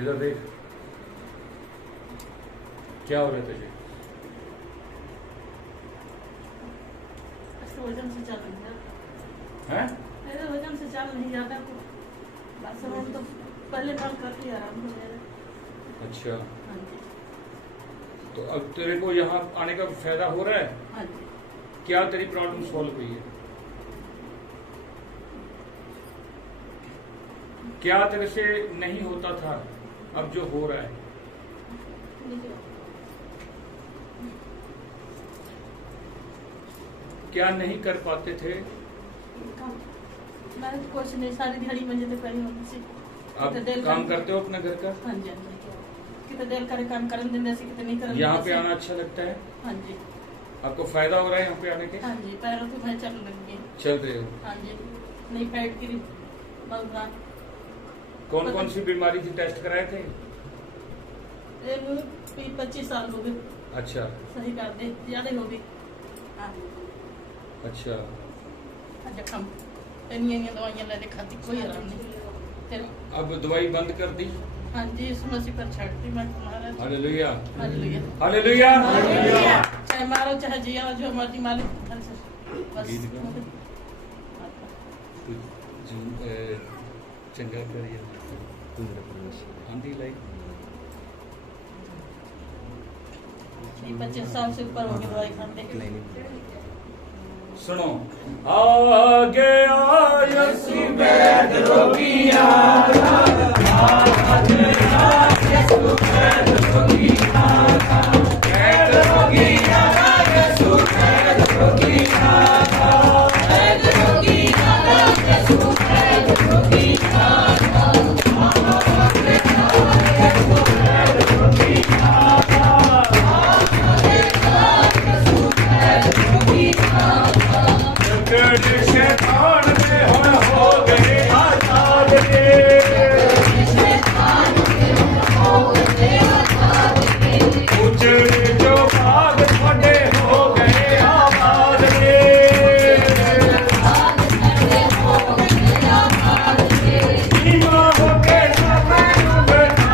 इधर देख, क्या हो रहा है तुझे? वजन से चल नहीं जाता हैं? मेरे वजन से चल नहीं जाता तो बस हम तो पहले काम करते आराम हो जाएगा। अच्छा, हाँ जी। तो अब तेरे को यहाँ आने का फायदा हो रहा है? हाँ जी। क्या तेरी प्रॉब्लम सॉल्व हुई है? क्या तेरे से नहीं होता था अब जो हो रहा है? क्या नहीं कर पाते थे? मैं तो कुछ नहीं, सारी दिहाड़ी मंजे तो करी होती अब काम करते हो अपने घर का? हाँ जी। हाँ जी, कितने देर करे काम करन देंगे से कितने नहीं करन। यहाँ पे आना अच्छा लगता है? हाँ जी। आपको फायदा हो रहा है यहाँ पे आने के? हाँ जी, पैरों पे मैं चल लगी। चल रहे हो? हाँ जी, नहीं फैट गिरी बलदान। कौन कौन सी बीमारी थी, टेस्ट कराए थे? 25 साल हो गए। अच्छा। सही कर दे, ज्यादा हो गई। हाँ। अच्छा, जख्म इन्हीं दवाइयां लेने खाती कोई आराम नहीं। फिर अब दवाई बंद कर दी? हाँ जी, इस मसीह पर छाड़ती मैं तुम्हारा। Hallelujah, hallelujah, hallelujah, hallelujah. चाहे मारो चाहे जिया, जो मर्जी मालिक घर से बस। गीत गा। चंगा करिए आंटी लाइक 25 साल से ऊपर हो गए दवाई खाते। सुनो, आ गया यीशु वैद रोगिया, आ गया यीशु वैद रोगिया, वैद रोगिया, यीशु वैद रोगिया, वैद रोगिया, यीशु वैद रोगिया, शैतान में हुण हो गए आजाद के, उजड़े जो भाग थोड़े हो गए आबाद के, ईमा होके सब बैठा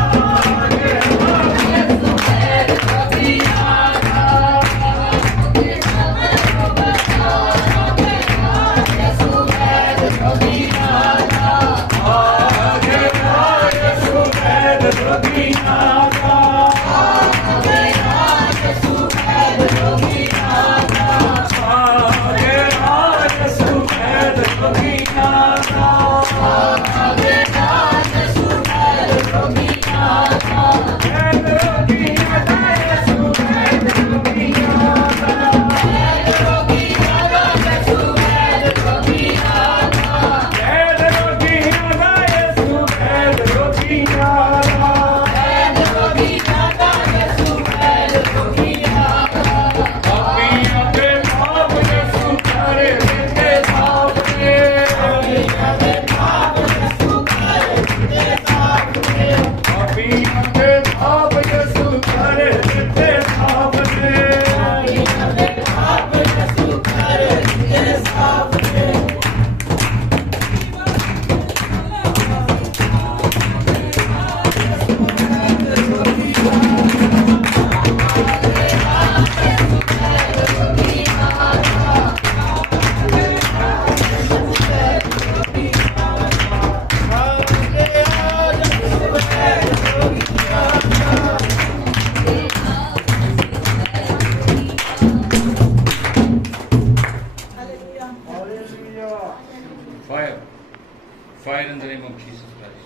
Fire in the name of Jesus Christ.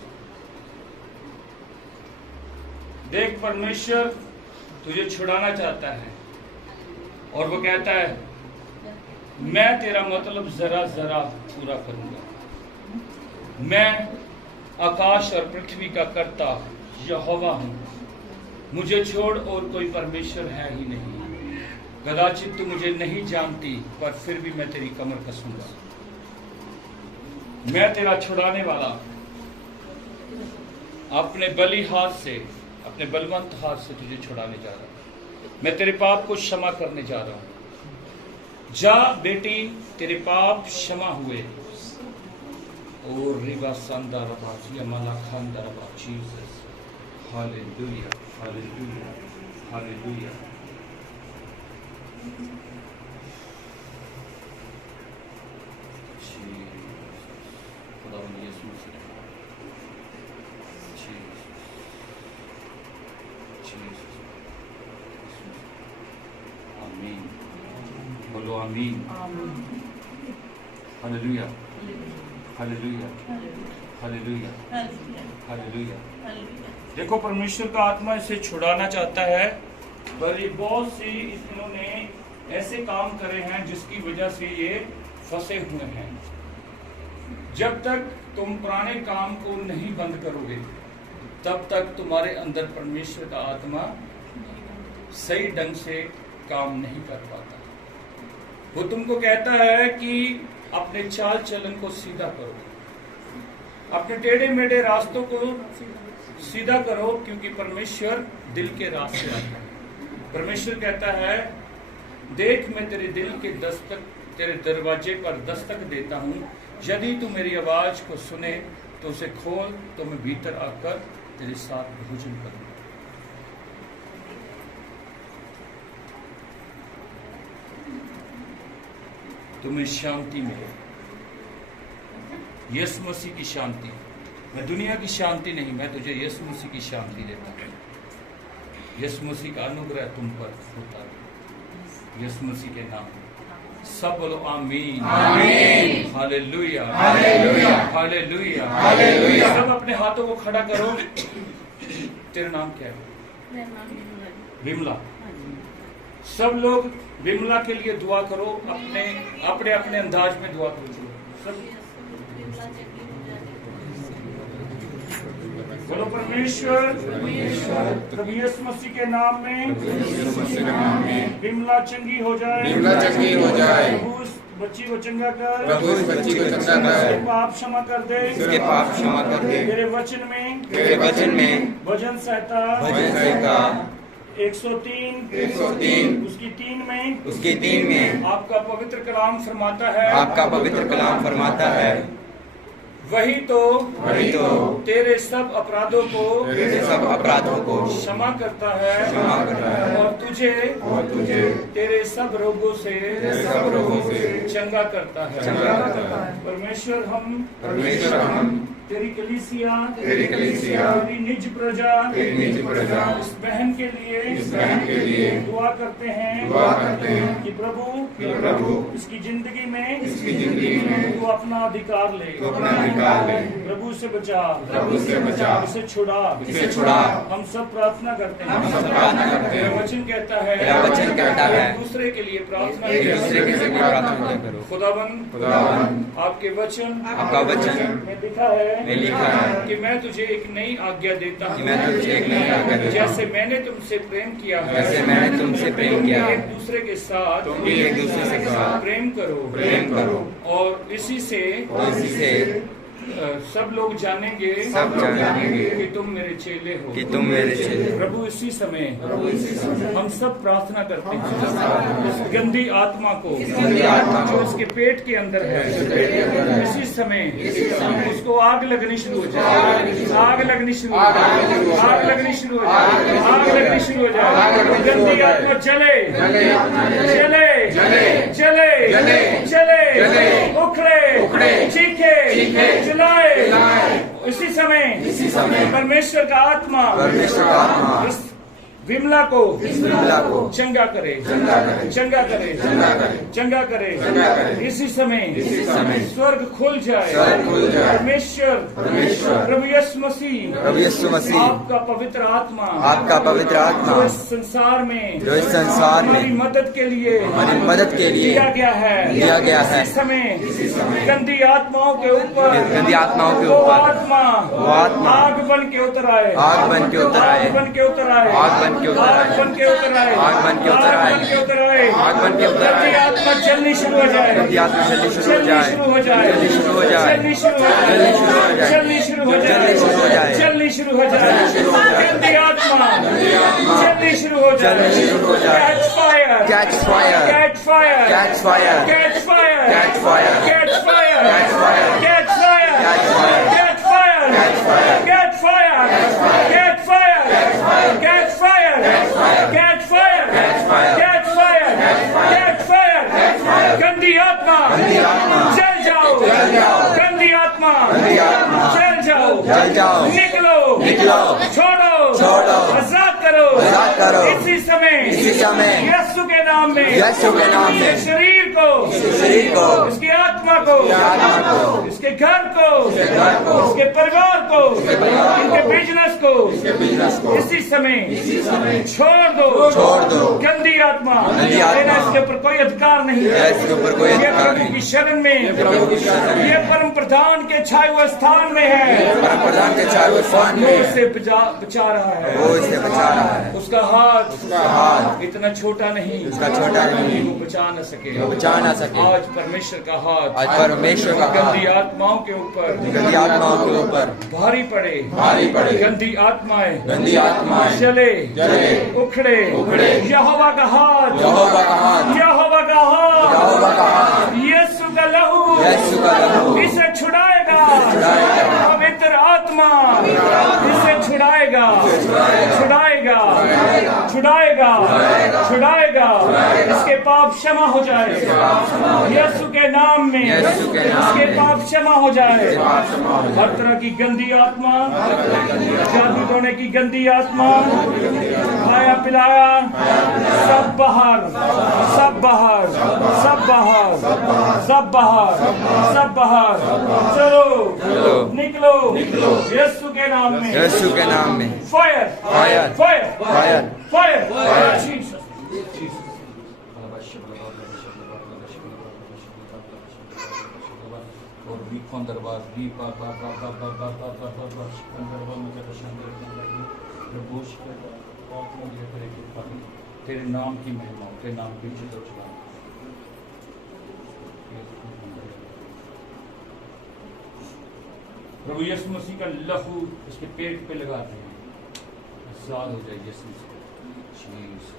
देख, परमेश्वर तुझे छुड़ाना चाहता है और वो कहता है मैं तेरा मतलब जरा जरा पूरा करूंगा। मैं आकाश और पृथ्वी का कर्ता यहोवा हूं, मुझे छोड़ और कोई परमेश्वर है ही नहीं। कदाचित तू मुझे नहीं जानती, पर फिर भी मैं तेरी कमर कसूंगा। मैं तेरा छुड़ाने वाला अपने बली हाथ से, अपने बलवंत हाथ से तुझे छुड़ाने जा रहा हूं। मैं तेरे पाप को क्षमा करने जा रहा हूं। जा बेटी, तेरे पाप क्षमा हुए। और रिवा संदा रबा, जीसस, हालेलुया, हालेलुया, हालेलुया। खुदावंद यीशु मसीह, जीसस, आमीन। बोलो आमीन। Hallelujah, hallelujah, hallelujah, hallelujah. देखो, परमेश्वर का आत्मा इसे छुड़ाना चाहता है, पर ये बहुत सी इन्होंने ऐसे काम करे हैं जिसकी वजह से ये फंसे हुए हैं। जब तक तुम पुराने काम को नहीं बंद करोगे, तब तक तुम्हारे अंदर परमेश्वर का आत्मा सही ढंग से काम नहीं कर पाता। वो तुमको कहता है कि अपने चाल चलन को सीधा करो, अपने टेढ़े मेढ़े रास्तों को सीधा करो, क्योंकि परमेश्वर दिल के रास्ते आता है। परमेश्वर कहता है, देख मैं तेरे दिल के तेरे दरवाजे पर दस्तक देता हूं, यदि तू मेरी आवाज को सुने तो उसे खोल, तो मैं भीतर आकर तेरे साथ भोजन करूंगा। तुम्हें शांति मिले, यीशु मसीह की शांति। मैं दुनिया की शांति नहीं, मैं तुझे यीशु मसीह की शांति देता हूं। यीशु मसीह का अनुग्रह तुम पर होता है, यीशु मसीह के नाम। सब बोलो आमीन, आमीन, हालेलुया, हालेलुया, हालेलुया, हालेलुया। सब अपने हाथों को खड़ा करो। तेरा नाम क्या है? मेरा नाम विमला। सब लोग विमला के लिए दुआ करो, अपने अपने अपने अंदाज में दुआ करो। सब बोलो, परमेश्वर प्रभु यीशु मसीह के नाम में विमला चंगी हो जाए, विमला चंगी हो जाए। प्रभु उस बच्ची को चंगा कर, प्रभु इस बच्ची को चंगा कर, उसके पाप क्षमा कर दे, उसके पाप क्षमा कर दे। तेरे वचन में भजन संहिता 103 उसकी 3 में आपका पवित्र कलाम फरमाता है, वही तो तेरे सब अपराधों को क्षमा करता है, और तुझे तेरे सब रोगों से चंगा करता है। परमेश्वर हम तेरी कलीसिया, तेरी निज प्रजा इस बहन के लिए दुआ करते हैं कि प्रभु इसकी जिंदगी में तू अपना अधिकार ले, प्रभु से बचा, इसे छुड़ा। हम सब प्रार्थना करते हैं। तेरा वचन कहता है एक दूसरे के लिए प्रार्थना करो। खुदावन आपके वचन में लिखा है कि मैं तुझे एक नई आज्ञा देता हूँ, जैसे मैंने तुमसे प्रेम किया है, एक दूसरे के साथ प्रेम करो। और इसी से सब लोग जानेंगे कि तुम मेरे चेले हो। प्रभु इसी समय हम सब प्रार्थना करते हैं, इस गंदी आत्मा को जो इसके पेट के अंदर है, इसी समय उसको आग लगनी शुरू हो जाए, आग लगनी शुरू हो जाए। गंदी आत्मा जले, उखड़े, चीखे, चिल्लाए। इसी समय परमेश्वर का आत्मा इस विमला को चंगा करे। इसी समय स्वर्ग खुल जाए। परमेश्वर प्रभु यीशु मसीह आपका पवित्र आत्मा जो इस संसार में हमारी मदद के लिए दिया गया है। इसी समय गंदी आत्माओं के ऊपर वो आत्मा आग बन के उतर आए, आग बन के उतर आए। आत्मा चलनी शुरू हो जाए। गंदी आत्मा चल जाओ, जल जाओ, निकलो, निकलो, छोड़ो, छोड़ो, आजाद करो, आजाद करो, इसी समय यीशु के नाम में, यीशु के नाम में, इसके शरीर को, शरीर को, इसकी आत्मा को, आत्मा को, इसके घर को, घर को, इसके परिवार को, इनके बिजनेस को, इसी समय छोड़ दो गंदी आत्मा। गंदी आत्मा। तेरा इसके ऊपर कोई अधिकार नहीं है, इसके ऊपर कोई ये अधिकार प्रभु नहीं। की शरण में, ये परम प्रधान के छाए हुए स्थान में है, परम प्रधान के चारों स्थान वो में इसे बचा रहा है, वो इसे बचा रहा है। उसका हाथ हाथ इतना छोटा नहीं, उसका छोटा नहीं, वो बचा न सके, वो बचा ना सके। आज परमेश्वर का हाथ आज परमेश्वर का गंदी हाथ आत्माओं के ऊपर गंदी आत्माओं के ऊपर भारी पड़े, गंदी आत्माएं गंदी आत्माएं चले जले, उखड़े, यहोवा का हाथ, यहोवा का हाथ, यहोवा का हाथ, यहोवा का हाथ, यीशु का लहू यीशु का लहू इसे छुड़ाएगा, छुड़ाएगा। पवित्र आत्मा इसे छुड़ाएगा, छुड़ाएगा, छुड़ाएगा, छुड़ाएगा, इसके पाप क्षमा हो जाए, यीशु के नाम में यीशु के नाम इसके में पाप क्षमा हो जाए। हर तरह की गंदी आत्मा, जादू टोने की गंदी आत्मा, खाया पिलाया, सब बाहर, सब बाहर, सब बाहर, सब बाहर, सब बाहर, चलो निकलो यीशु के नाम में, यीशु के नाम में। Fire, fire, fire, fire, fire, Jesus. तेरे नाम की महिमा, तेरे नाम की चीजों चला। प्रभु यीशु मसीह का लहू इसके पेट पे लगाते हैं, आजाद हो जाए यीशु से। जीसस।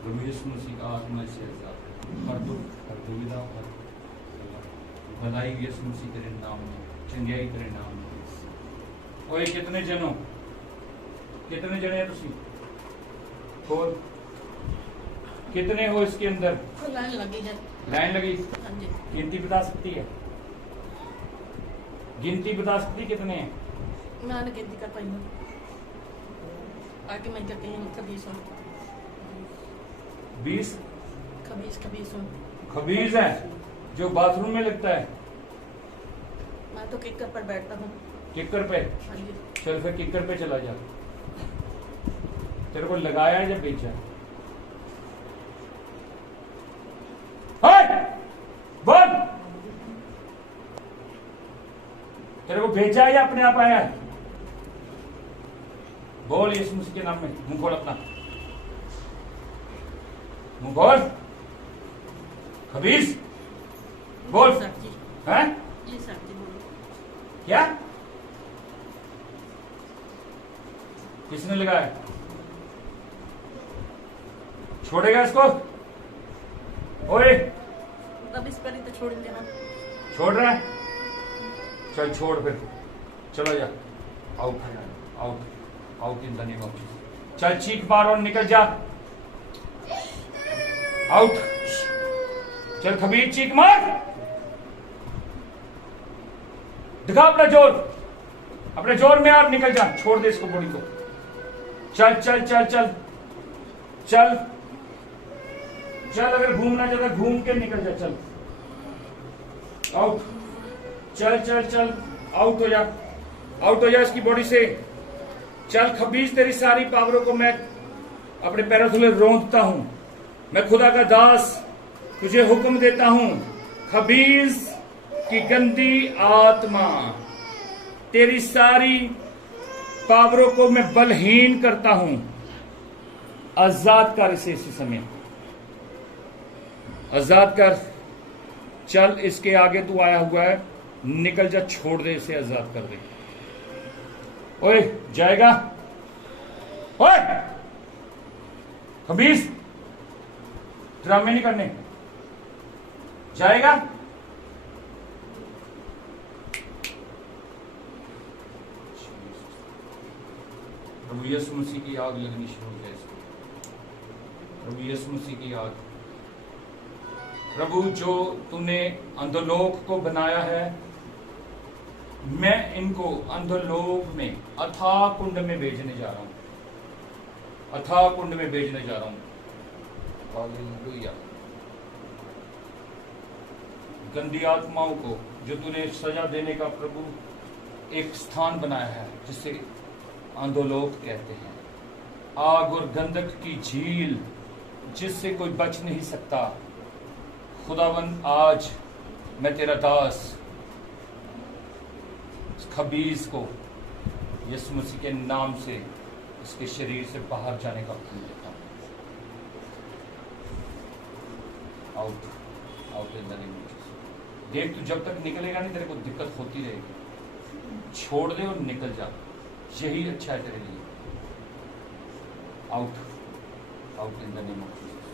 प्रभु यीशु मसीह का आत्मा से आजाद, हर दुख, हर दुविधा, हर भलाई यीशु मसीह तेरे नाम में, चंगाई तेरे नाम में। ओए कितने जने हैं तुसी? बोल, कितने हो इसके अंदर? लाइन लगी है। लाइन लगी? हाँ जी। गिनती बता सकती है? गिनती बता सकती कितने हैं? मैं गिनती कर पाई हूँ, आगे मैं कहती हूँ कभी सुन 20 कभी सुन। खबीज है जो बाथरूम में लगता है, मैं तो किकर पर बैठता हूँ। किक्कर पे? हाँ जी। चल फिर किक्कर पे चला जा। तेरे को लगाया है या बेचा? बोल, तेरे को भेजा है या अपने आप आया है? बोल यीशु मसीह के नाम में, मुंह खोल अपना, मुंह खोल। खबीज बोल। सर जी। हैं? जी सर जी बोलो। क्या? किसने लगाया? छोड़ेगा इसको? ओए, अब इस पर ही तो छोड़ देना। छोड़ रहा है? चल छोड़ फिर, चलो जा, out, out, out in the name of Jesus. चल चीख मार और निकल जा, आउट। चल खबीर चीख मार, दिखा अपना जोर, अपने जोर में आप निकल जा, छोड़ दे इसको, बॉडी को। चल चल चल चल चल चल, अगर घूमना चाहता घूम के निकल जा, चल आउट, चल चल चल, आउट हो जा, आउट हो जा इसकी बॉडी से। चल खबीज, तेरी सारी पावरों को मैं अपने पैरों थले रोंदता हूं। मैं खुदा का दास तुझे हुक्म देता हूं, खबीज की गंदी आत्मा, तेरी सारी पावरों को मैं बलहीन करता हूं। आजाद कर इसे इसी समय, आजाद कर। चल इसके आगे तू आया हुआ है, निकल जा, छोड़ दे इसे, आजाद कर दे। ओए जाएगा? ओए खबीज, ड्रामे नहीं करने। जाएगा? प्रभु यीशु मसीह की आग लगनी शुरू हो जाए इसको। प्रभु यीशु मसीह की आग। प्रभु जो तूने अंधलोक को बनाया है, मैं इनको अंधलोक में अथाह कुंड में भेजने जा रहा हूं। अथाह कुंड में भेजने जा रहा हूं। हालेलुया। गंदी आत्माओं को जो तूने सजा देने का प्रभु एक स्थान बनाया है, जिसे अंधोलोक कहते हैं, आग और गंधक की झील जिससे कोई बच नहीं सकता। खुदावन, आज मैं तेरा दास खबीज को यीशु मसीह के नाम से इसके शरीर से बाहर जाने का हुक्म देता हूं। Out, out in the name of Jesus. देख, तू जब तक निकलेगा नहीं, तेरे को दिक्कत होती रहेगी। छोड़ दे और निकल जा, यही अच्छा है तेरे लिए। Out, out in the name of Jesus.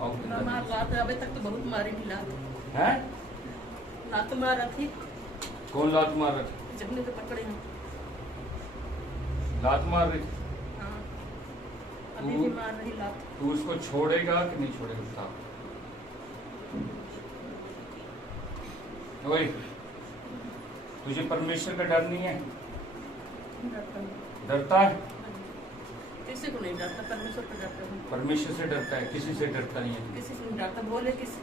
Out in the name of लात अभी तक तो बहुत मारी थी लात। हैं? लात मारा थी। कौन लात मार रहा था? जब तो पकड़े हैं। लात मार रही थी? हाँ, अभी भी मार रही लात। तू उसको छोड़ेगा कि नहीं छोड़ेगा? बता। ओए, तुझे परमेश्वर का डर नहीं है? डरता है? किसी को नहीं डरता, परमेश्वर को डरता हूँ। परमेश्वर से डरता है, किसी से डरता नहीं है। किसी से नहीं डरता। बोले किसी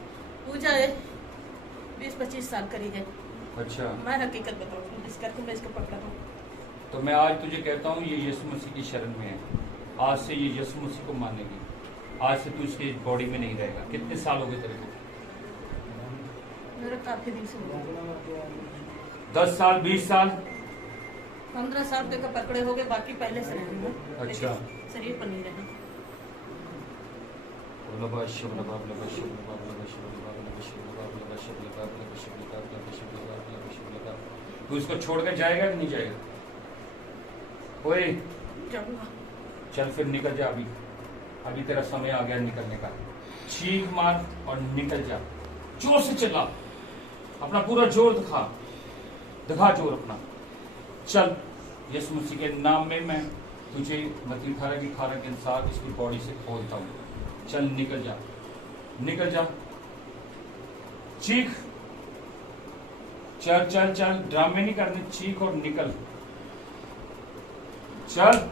पूजा है 20-25 साल करी है। अच्छा, मैं हकीकत बताऊँ, इस करके मैं इसको पकड़ा हूँ। तो मैं आज तुझे कहता हूँ, ये यीशु मसीह की शरण में है। आज से ये यीशु मसीह को मानेगी। आज से तू इसकी बॉडी में नहीं रहेगा। कितने साल हो गए तेरे को? मेरा काफी दिन से हो गया। 10 साल, 20 साल? 15 साल तक पकड़े हो गए, बाकी पहले से रहे हैं। अच्छा। लेकिन शरीर पर नहीं रहे। तू इसको छोड़कर जाएगा कि नहीं जाएगा? ओए, जाऊंगा। चल फिर निकल जा। अभी अभी तेरा समय आ गया निकलने का। चीख मार और निकल जा। जोर से चिल्ला, अपना पूरा जोर दिखा, दिखा जोर अपना। चल, यीशु मसीह के नाम में मैं तुझे मत्ती 18 की 18 के अनुसार इसकी बॉडी से खोलता हूँ। चल निकल जा, निकल जा। चीख, चल चल चल, ड्रामे नहीं करने, चीख और निकल। चल।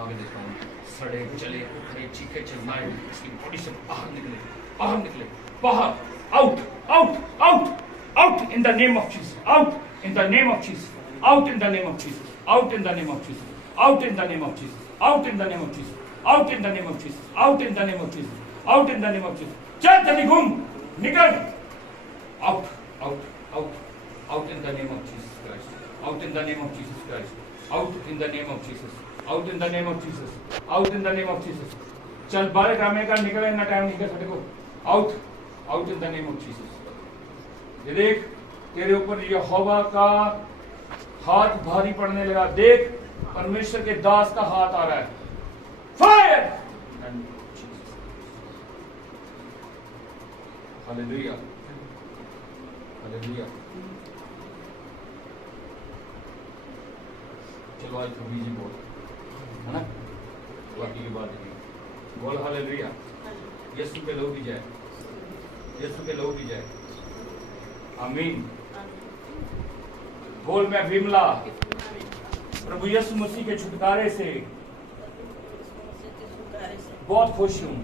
आगे देखता हूँ, सड़े चले उखड़े चीखे चिल्लाए, इसकी बॉडी से बाहर निकले, बाहर निकले, बाहर। Out, out, out, out in the name of Jesus. Out in the name of Jesus. Out in the name of Jesus. Out in the name of Jesus. Out in the name of Jesus. Out in the name of Jesus. Out in the name of Jesus. Out in the name of Jesus. Out in the name of Jesus. चल जल्दी घूम, निकल। Out, out, out, out in the name of Jesus Christ. Out in the name of Jesus Christ. Out in the name of Jesus. Out in the name of Jesus. Out in the name of Jesus. चल बारे ड्रामे का निकल, इतना time निकल सकते को। Out, out in the name of Jesus. ये देख, तेरे ऊपर यहोवा का हाथ भारी पड़ने लगा। देख, परमेश्वर के दास का हाथ आ रहा है। फायर! Hallelujah, hallelujah. चलो आज तो बीजी बोल, है ना? बाकी की बात नहीं। बोल हालेलुया। यीशु के लोग भी जाए, यीशु के लोग भी जाए। आमीन। बोल, मैं विमला प्रभु यीशु मसीह के छुटकारे से बहुत खुश हूँ।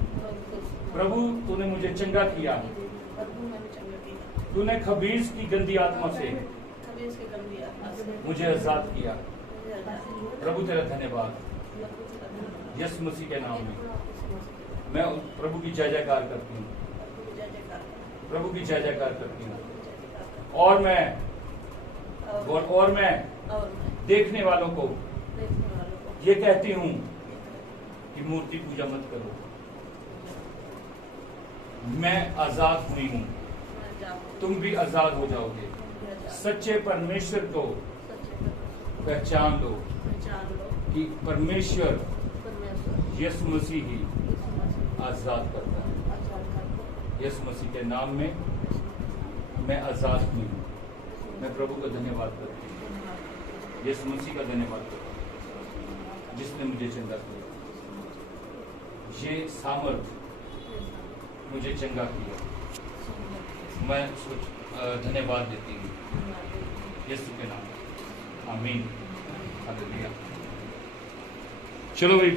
प्रभु, तूने मुझे चंगा किया। तूने खबीज की गंदी आत्मा से मुझे आजाद किया। प्रभु तेरा धन्यवाद। यीशु मसीह के नाम में मैं प्रभु की जय जयकार करती हूँ। प्रभु की जय जयकार करती हूँ। और मैं और मैं देखने वालों को देखने वालों को ये कहती हूँ कि मूर्ति पूजा मत करो। मैं आजाद हुई हूँ, मैं जाऊँ तुम भी आजाद हो जाओगे। सच्चे परमेश्वर को पहचान लो पहचान लो कि परमेश्वर परमेश्वर यीशु मसीह ही यीशु मसीह आजाद करता है। आजाद करता यीशु मसीह के नाम में मैं आजाद हुई हूँ। मैं प्रभु का धन्यवाद करती हूँ, यीशु मसीह का धन्यवाद करता हूँ जिसने मुझे चंगा किया। ये सामर्थ मुझे चंगा किया। मैं उसको धन्यवाद देती हूँ यीशु के नाम में। आमीन। हालेलुया। चलो भाई।